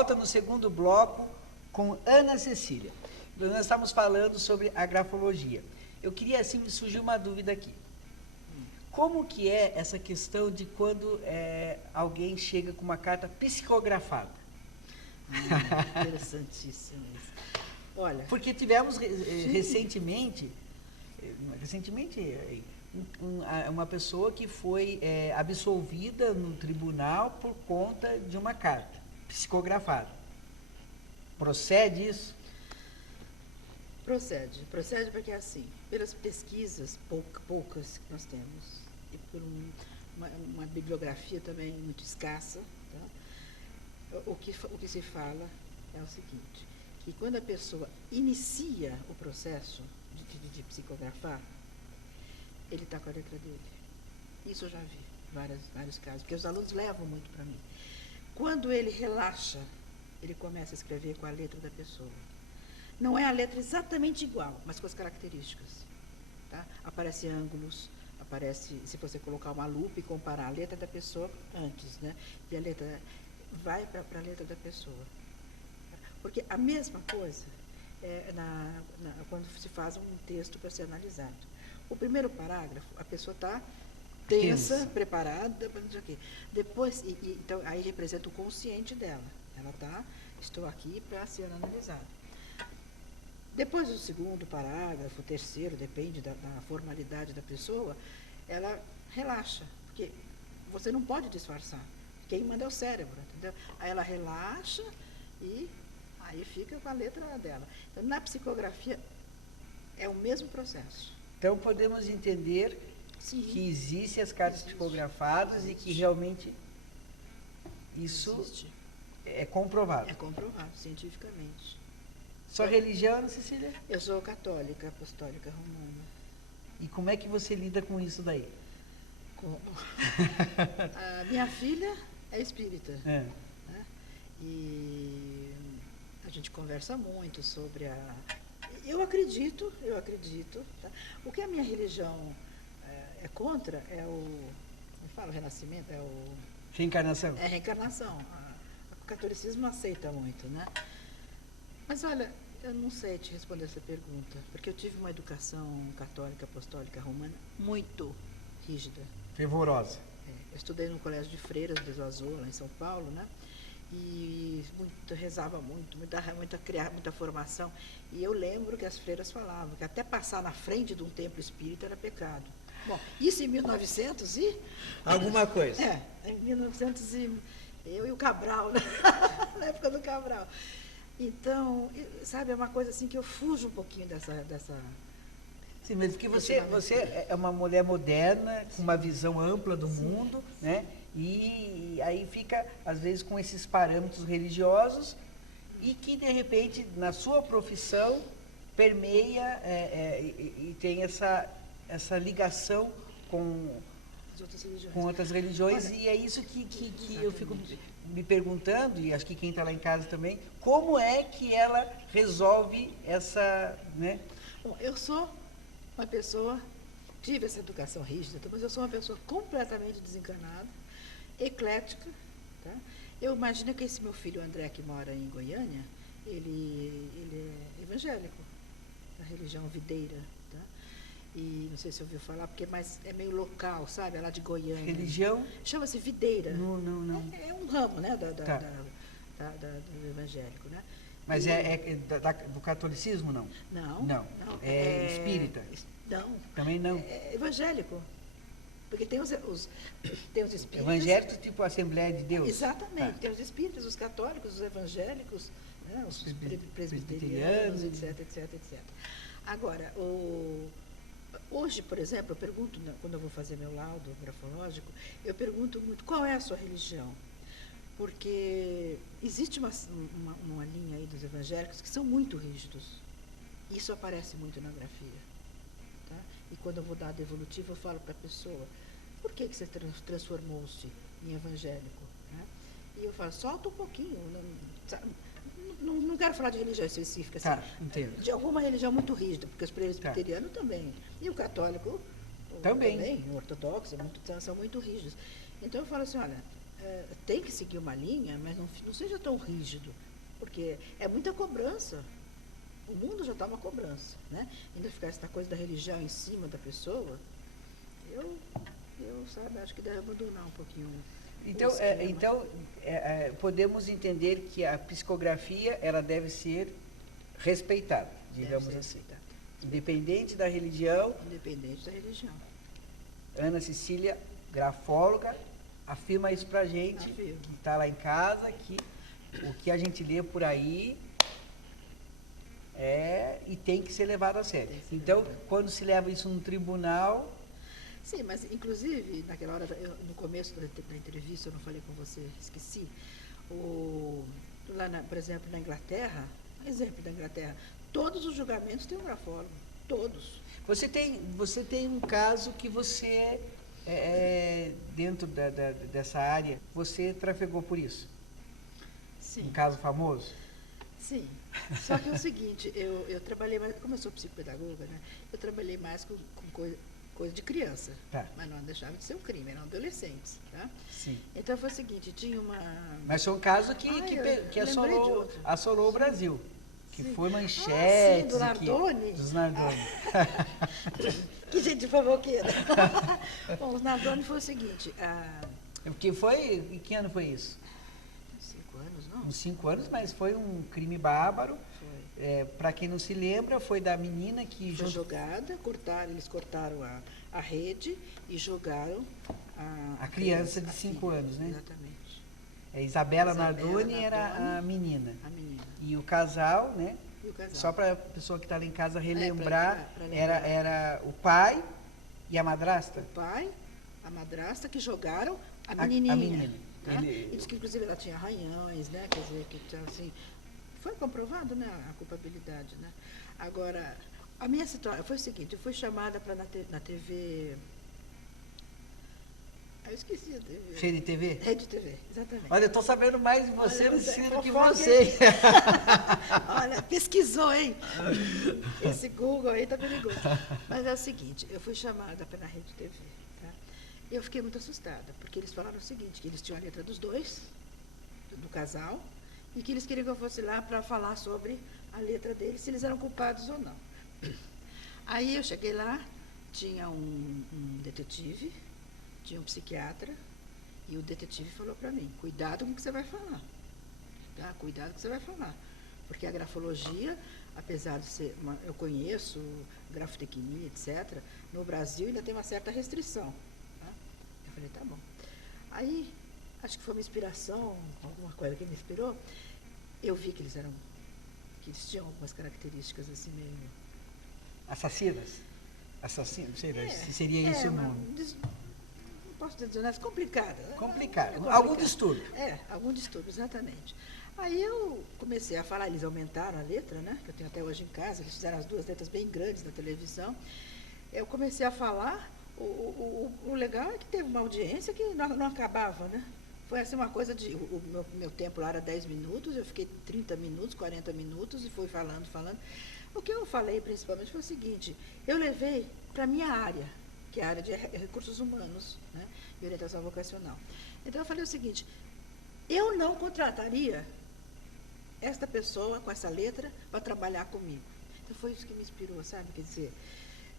volta no segundo bloco com Ana Cecília. Nós estamos falando sobre a grafologia. Eu queria, assim, me surgiu uma dúvida aqui. Como que é essa questão de quando alguém chega com uma carta psicografada? Interessantíssimo isso. Olha... Porque tivemos recentemente, uma pessoa que foi absolvida no tribunal por conta de uma carta psicografada. Procede isso? Procede porque, assim, pelas pesquisas poucas que nós temos, e por uma bibliografia também muito escassa, tá? o que se fala é o seguinte, que quando a pessoa inicia o processo de psicografar, ele está com a letra dele. Isso eu já vi, vários casos, porque os alunos levam muito para mim. Quando ele relaxa, ele começa a escrever com a letra da pessoa. Não é a letra exatamente igual, mas com as características. Tá? Aparece ângulos, se você colocar uma lupa e comparar a letra da pessoa antes, né? E a letra vai para a letra da pessoa. Porque a mesma coisa quando se faz um texto para ser analisado. O primeiro parágrafo, a pessoa está tensa, preparada, não sei o quê. Depois, então, aí representa o consciente dela. Ela está, estou aqui para ser analisada. Depois do segundo parágrafo, o terceiro, depende da formalidade da pessoa, ela relaxa, porque você não pode disfarçar. Quem manda é o cérebro, entendeu? Aí ela relaxa e aí fica com a letra dela. Então, na psicografia, é o mesmo processo. Então, podemos entender que existem as cartas psicografadas e que realmente isso é comprovado. É comprovado, cientificamente. Sua religião, Ana Cecília? Eu sou católica, apostólica romana. E como é que você lida com isso daí? Como? A minha filha é espírita. Né? E a gente conversa muito sobre a... Eu acredito. Tá? O que a minha religião é contra é como fala, o renascimento, Reencarnação. É reencarnação. O catolicismo aceita muito, né? Mas olha, eu não sei te responder essa pergunta, porque eu tive uma educação católica, apostólica, romana muito rígida. Fervorosa. Eu estudei no colégio de freiras de Zuazua, lá em São Paulo, né? E rezava muito, muita formação. E eu lembro que as freiras falavam que até passar na frente de um templo espírita era pecado. Bom, isso em 1900 e... Alguma coisa. Em 1900 e... Eu e o Cabral, né? Na época do Cabral. Então, sabe, é uma coisa assim que eu fujo um pouquinho dessa... Sim, mas porque você é uma mulher moderna, com uma visão ampla do mundo, né? E aí fica, às vezes, com esses parâmetros religiosos e que, de repente, na sua profissão, permeia e tem essa ligação com outras religiões. Olha, e é isso que eu fico me perguntando, e acho que quem está lá em casa também, como é que ela resolve essa... né? Bom, eu sou uma pessoa, tive essa educação rígida, mas eu sou uma pessoa completamente desencanada, eclética. Tá? Eu imagino que esse meu filho André, que mora em Goiânia, ele é evangélico, da religião videira. Tá? E não sei se ouviu falar, mas é meio local, sabe? É lá de Goiânia. Religião? Chama-se videira. Não. É um ramo, né, do evangélico, né? Mas do catolicismo, não? Não. É espírita? Não. Também não? É evangélico. Porque tem os espíritas... Evangélicos, tipo Assembleia de Deus? Exatamente. Tá. Tem os espíritas, os católicos, os evangélicos, né, os presbiterianos, etc. Agora, hoje, por exemplo, eu pergunto, quando eu vou fazer meu laudo grafológico, eu pergunto muito, qual é a sua religião? Porque existe uma linha aí dos evangélicos que são muito rígidos. Isso aparece muito na grafia. Tá? E quando eu vou dar a devolutiva, eu falo para a pessoa, por que você transformou-se em evangélico? Né? E eu falo, solta um pouquinho. Não quero falar de religião específica, assim, tá, entendo. De alguma religião muito rígida, porque os presbiterianos também, e o católico também, o ortodoxo, são muito rígidos. Então eu falo assim, olha, tem que seguir uma linha, mas não seja tão rígido, porque é muita cobrança. O mundo já está uma cobrança, né? Ainda ficar essa coisa da religião em cima da pessoa, eu sabe, acho que deve abandonar um pouquinho. Então, podemos entender que a psicografia ela deve ser respeitada, digamos assim. Respeitada. Independente da religião. Independente da religião. Ana Cecília, grafóloga, afirma isso pra gente, que está lá em casa, que o que a gente lê por aí e tem que ser levado a sério. Então, quando se leva isso no tribunal... Sim, mas inclusive, naquela hora, no começo da entrevista, eu não falei com você, esqueci, por exemplo, na Inglaterra, exemplo da Inglaterra, todos os julgamentos têm um grafólogo, todos. Você tem um caso que você, dentro dessa área, você trafegou por isso? Sim. Um caso famoso? Sim. Só que é o seguinte, eu trabalhei mais, como eu sou psicopedagoga, né, eu trabalhei mais com coisa de criança, tá. Mas não deixava de ser um crime, eram adolescentes, tá? Sim. Então foi o seguinte, tinha uma... Mas foi um caso que assolou o Brasil, que foi manchete. Do Nardoni? Dos Nardoni. Que gente fofoqueira. Bom, os Nardoni foi o seguinte... Em que ano foi isso? 5 anos, não? Uns 5 anos, mas foi um crime bárbaro. Para quem não se lembra, foi da menina que... Foi jogada, eles cortaram a rede e jogaram a criança de 5 anos, né? Exatamente. Isabela Nardoni era a menina. E o casal, né? Só para a pessoa que está lá em casa relembrar, era o pai e a madrasta? O pai, a madrasta que jogaram a menininha. A menina. Né? E diz que inclusive ela tinha arranhões, né? Quer dizer, que assim... Foi comprovado, né, a culpabilidade, né? Agora, a minha situação foi o seguinte, eu fui chamada para na TV... Eu esqueci a TV. Rede TV? Rede TV, exatamente. Olha, eu estou sabendo mais de você, Lucina, que você. Olha, pesquisou, hein? Esse Google aí tá perigoso. Mas é o seguinte, eu fui chamada para a Rede TV, tá? Eu fiquei muito assustada, porque eles falaram o seguinte, que eles tinham a letra dos dois, do casal, e que eles queriam que eu fosse lá para falar sobre a letra deles, se eles eram culpados ou não. Aí eu cheguei lá, tinha um detetive, tinha um psiquiatra, e o detetive falou para mim, cuidado com o que você vai falar, tá? Cuidado com o que você vai falar, porque a grafologia, apesar de ser, eu conheço grafotecnia, etc., no Brasil ainda tem uma certa restrição, tá? Eu falei, tá bom. Aí, acho que foi uma inspiração, alguma coisa que me inspirou, eu vi que eles tinham algumas características assim meio... Assassinas? Assassinos, se seria esse o nome. Não posso dizer desonesto, complicada. Complicado. Algum distúrbio. Algum distúrbio, exatamente. Aí eu comecei a falar, eles aumentaram a letra, né, que eu tenho até hoje em casa, eles fizeram as 2 letras bem grandes na televisão. Eu comecei a falar, o legal é que teve uma audiência que não acabava, né? Foi assim uma coisa de... O meu tempo lá era 10 minutos, eu fiquei 30 minutos, 40 minutos e fui falando. O que eu falei principalmente foi o seguinte, eu levei para a minha área, que é a área de recursos humanos, né, e orientação vocacional. Então eu falei o seguinte, eu não contrataria esta pessoa com essa letra para trabalhar comigo. Então foi isso que me inspirou, sabe? Quer dizer,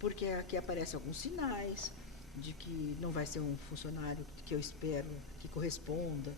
porque aqui aparecem alguns sinais de que não vai ser um funcionário que eu espero que corresponda.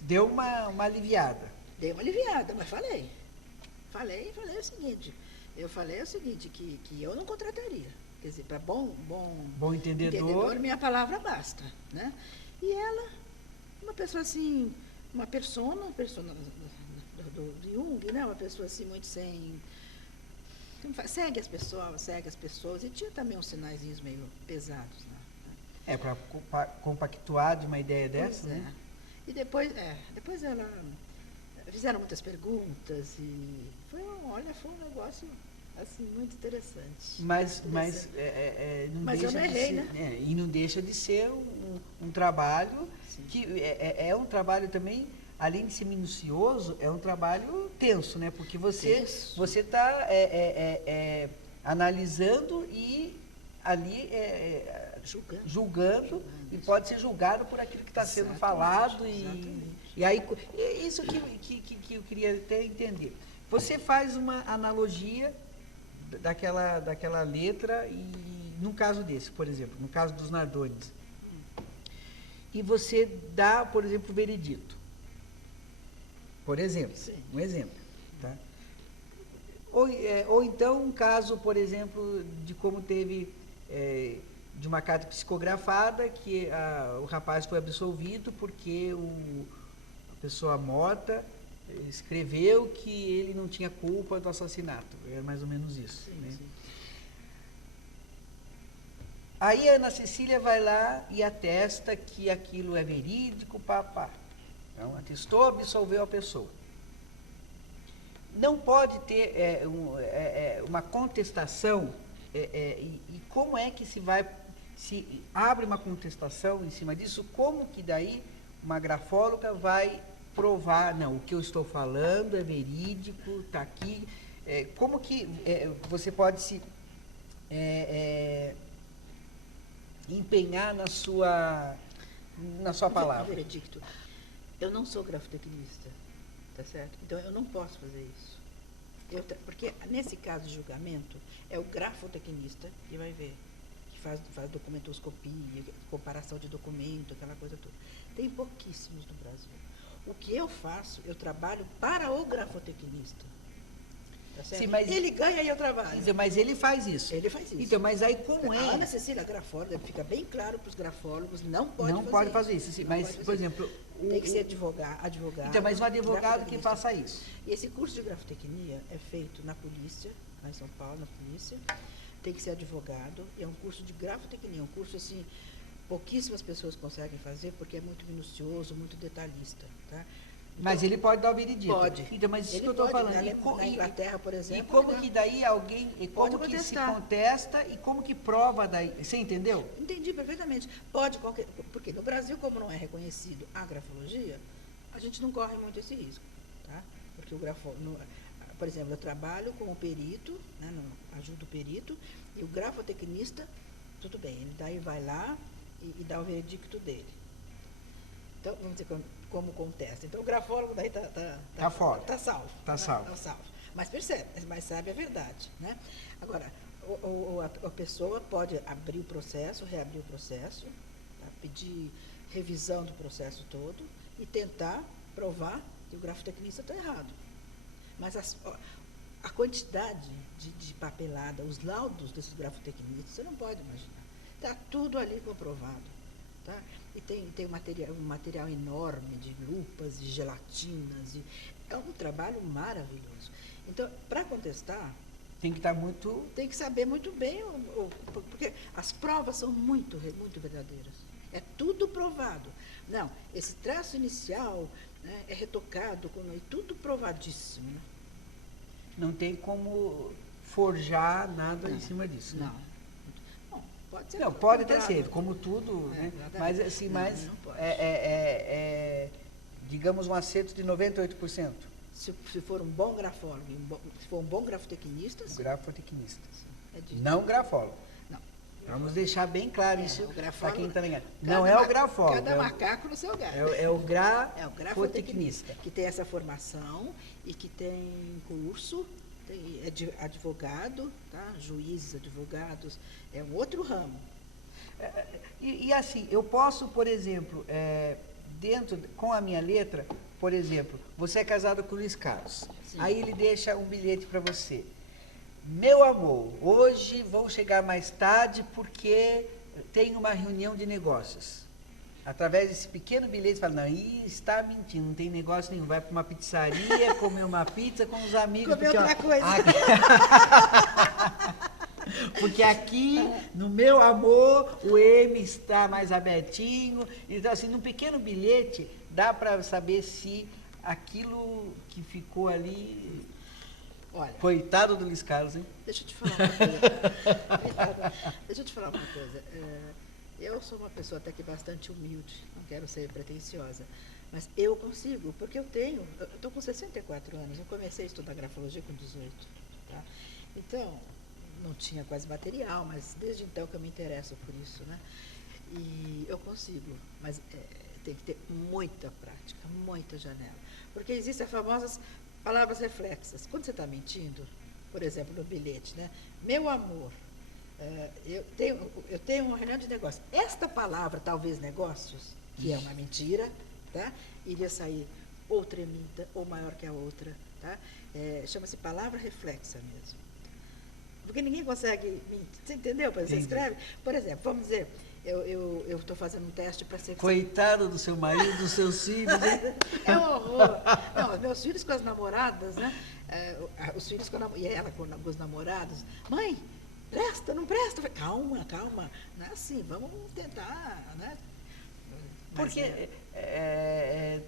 Deu uma aliviada. Dei uma aliviada, mas falei o seguinte, que eu não contrataria. Quer dizer, para bom entendedor, minha palavra basta, né? E ela, uma pessoa assim, uma persona do Jung, né? Uma pessoa assim muito sem... Segue as pessoas, e tinha também uns sinaizinhos meio pesados, né? Para compactuar de uma ideia dessa, né? E depois ela... Fizeram muitas perguntas e foi um negócio assim, muito interessante. Mas eu não errei, né? E não deixa de ser um trabalho. Sim. Que é um trabalho também, além de ser minucioso, é um trabalho tenso, né? Porque você está analisando e ali julgando e pode ser julgado por aquilo que está sendo falado. E aí, isso que eu queria até entender. Você faz uma analogia daquela letra, e no caso desse, por exemplo, no caso dos Nardones, e você dá, por exemplo, o veredito. Por exemplo, um exemplo. Tá? Ou então um caso, por exemplo, de como teve de uma carta psicografada que o rapaz foi absolvido porque a pessoa morta escreveu que ele não tinha culpa do assassinato. É mais ou menos isso. Sim, né? sim. Aí a Ana Cecília vai lá e atesta que aquilo é verídico, papá. Então, atestou, absolveu a pessoa. Não pode ter uma contestação, e como é que se abre uma contestação em cima disso, como que daí uma grafóloga vai provar, não, o que eu estou falando é verídico, está aqui, como que você pode se empenhar na sua palavra? Veredicto. Eu não sou grafotecnista, tá certo? Então eu não posso fazer isso. Porque nesse caso de julgamento, é o grafotecnista que vai ver, que faz documentoscopia, comparação de documento, aquela coisa toda. Tem pouquíssimos no Brasil. O que eu faço, eu trabalho para o grafotecnista. Tá certo? Sim, mas ele ganha e eu trabalho. Mas ele faz isso. Ele faz isso. Então, mas aí como é? A Ana Cecília, grafóloga, fica bem claro para os grafólogos, não pode fazer isso. Sim, mas, por exemplo... Tem que ser advogado. Então, mas um advogado que faça isso. E esse curso de grafotecnia é feito na polícia, lá em São Paulo, na polícia. Tem que ser advogado. É um curso de grafotecnia, um curso assim, pouquíssimas pessoas conseguem fazer, porque é muito minucioso, muito detalhista, tá? Então, mas ele pode dar o veredito. Pode. Então, mas isso que eu estou falando. Na Inglaterra, por exemplo. E como que daí alguém. E como que se contesta e como que prova daí? Você entendeu? Entendi perfeitamente. Pode qualquer. Porque no Brasil, como não é reconhecido a grafologia, a gente não corre muito esse risco. Tá? Porque o grafólogo. Por exemplo, eu trabalho com o perito, né, ajudo o perito, e o grafotecnista, tudo bem, ele daí vai lá e dá o veredicto dele. Então, vamos dizer, como contesta. Então, o grafólogo daí está fora. Está salvo. Está salvo. Mas percebe, mas sabe a verdade. Né? Agora, a pessoa pode abrir o processo, reabrir o processo, tá? Pedir revisão do processo todo e tentar provar que o grafotecnista está errado. Mas a quantidade de papelada, os laudos desses grafotecnistas, você não pode imaginar. Está tudo ali comprovado. Tá? E tem um material enorme de lupas, de gelatinas. É um trabalho maravilhoso. Então, para contestar... Tem que estar muito... Tem que saber muito bem, porque as provas são muito verdadeiras. É tudo provado. Não, esse traço inicial, né, é retocado, é tudo provadíssimo. Né? Não tem como forjar nada em cima disso. Né? Não. Pode ser. Não, pode até ser, como tudo, né? Mas assim, digamos um acerto de 98%. Se for um bom grafólogo, se for um bom grafotecnista... Grafotecnista. Não grafólogo. Não. Vamos deixar bem claro isso para quem está ligado. Não é o grafólogo. Cada macaco no seu gato. É o grafotecnista. Que tem essa formação e que tem curso, é advogado, tá? Juízes, advogados, é um outro ramo. E assim, eu posso, por exemplo, com a minha letra, por exemplo, você é casado com o Luiz Carlos. Sim. Aí ele deixa um bilhete para você. Meu amor, hoje vou chegar mais tarde porque tem uma reunião de negócios. Através desse pequeno bilhete, fala, não, está mentindo, não tem negócio nenhum. Vai para uma pizzaria, comer uma pizza com os amigos. Comer outra coisa. Porque aqui, no meu amor, o M está mais abertinho. Então, assim, num pequeno bilhete, dá para saber se aquilo que ficou ali... Olha, coitado do Luiz Carlos, hein? Deixa eu te falar uma coisa. Deixa eu te falar uma coisa. Eu sou uma pessoa até que bastante humilde, não quero ser pretensiosa, mas eu consigo, porque eu estou com 64 anos, eu comecei a estudar grafologia com 18. Tá? Então, não tinha quase material, mas desde então que eu me interesso por isso. Né? E eu consigo, mas tem que ter muita prática, muita janela. Porque existem as famosas palavras reflexas. Quando você está mentindo, por exemplo, no bilhete, né? Meu amor, eu tenho uma reunião de negócios. Esta palavra, talvez negócios, que é uma mentira, tá? Iria sair ou tremida ou maior que a outra. Tá? Chama-se palavra reflexa mesmo. Porque ninguém consegue mentir. Você entendeu? Você escreve. Por exemplo, vamos dizer, eu estou fazendo um teste para ser... Coitado do seu marido, dos seus filhos, hein? É um horror. Não, os meus filhos com as namoradas, né? Os filhos e ela com os namorados. Mãe, presta, não presta? Eu falei, calma, calma. Não é assim, vamos tentar, né? Porque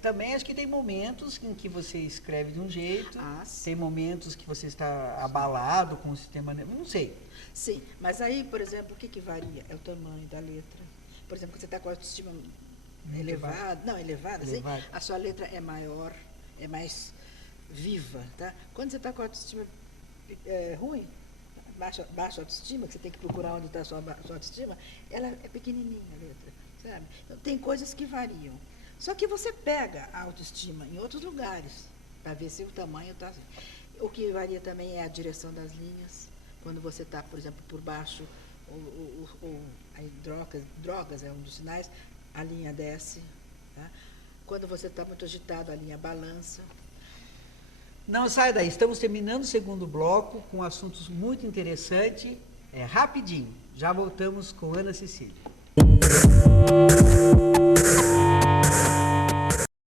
também acho que tem momentos em que você escreve de um jeito, tem momentos que você está abalado com o sistema, não sei. Sim, mas aí, por exemplo, o que varia? É o tamanho da letra. Por exemplo, quando você está com a autoestima elevada, assim, a sua letra é maior, é mais viva, tá? Quando você está com a autoestima ruim, baixa autoestima, que você tem que procurar onde está a sua autoestima, ela é pequenininha a letra, sabe? Então, tem coisas que variam. Só que você pega a autoestima em outros lugares, para ver se o tamanho está... O que varia também é a direção das linhas. Quando você está, por exemplo, por baixo, aí drogas é um dos sinais, a linha desce. Tá? Quando você está muito agitado, a linha balança. Não sai daí, estamos terminando o segundo bloco com assuntos muito interessantes. Rapidinho, já voltamos com Ana Cecília.